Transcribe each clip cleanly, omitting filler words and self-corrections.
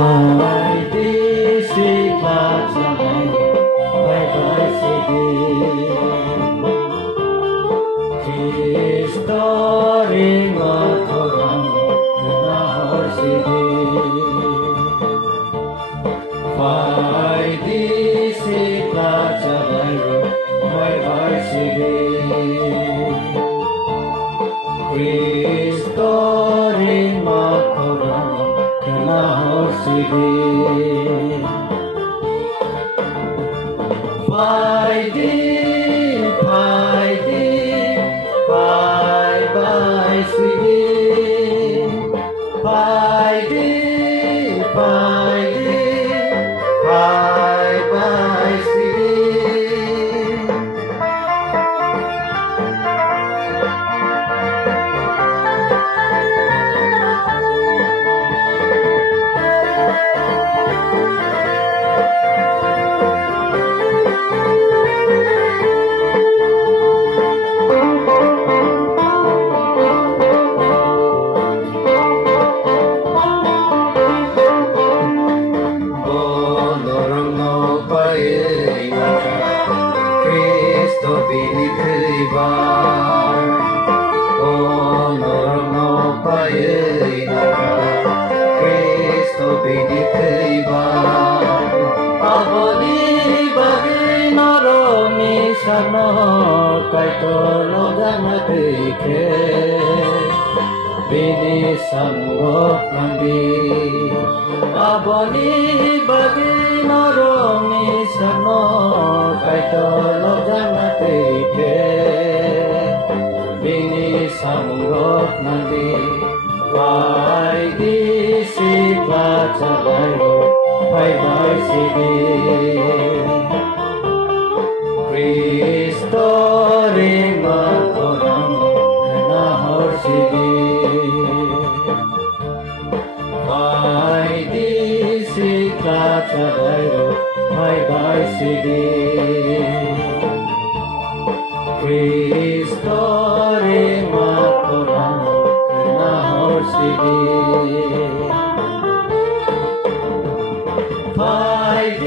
Mighty sweet clouds of rain, bye-bye city. History mataram Nahor city. Mighty sweet clouds of rain, bye-bye city. History mataram Nahor city. Bye-bye sweetie. Bye-bye sweetie. Bini sanggup mandi aboni bagi naroni sano kaito lojana teke bini sanggup mandi bye di sikla chalayo bye bye sidi Kristo rima korang Nahor city. Mighty sikla chalayo bye-bye city. Kristo rima korang Nahor city. Bye-bye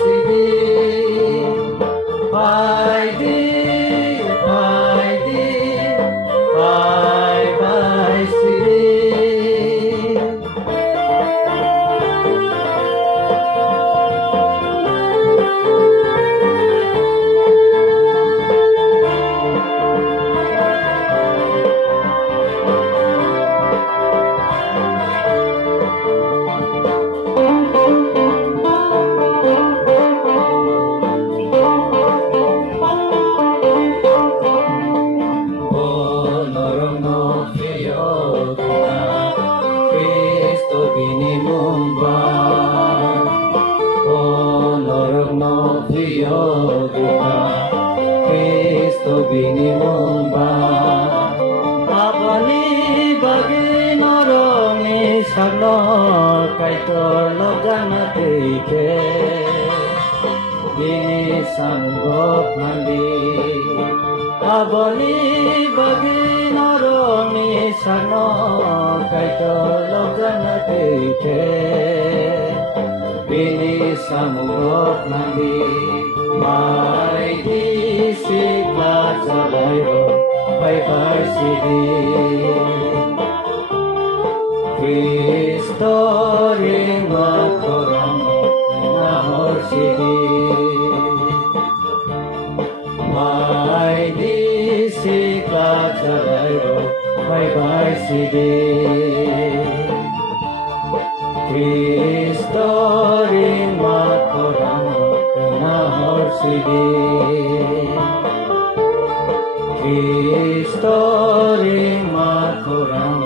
city. Bye-bye city. Kristo bini mumba apani bagi naroni sano kaito logana teke bini sanggup mandi apani bagi naroni sano kaito logana teke bini sanggup mandi Mighty sikla chalayo bye-bye city. Kristo rima korang Nahor city. Mighty sikla chalayo bye-bye city. Kristo rima korang Nahor city. Kristo rima korang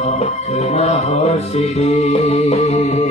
Nahor city.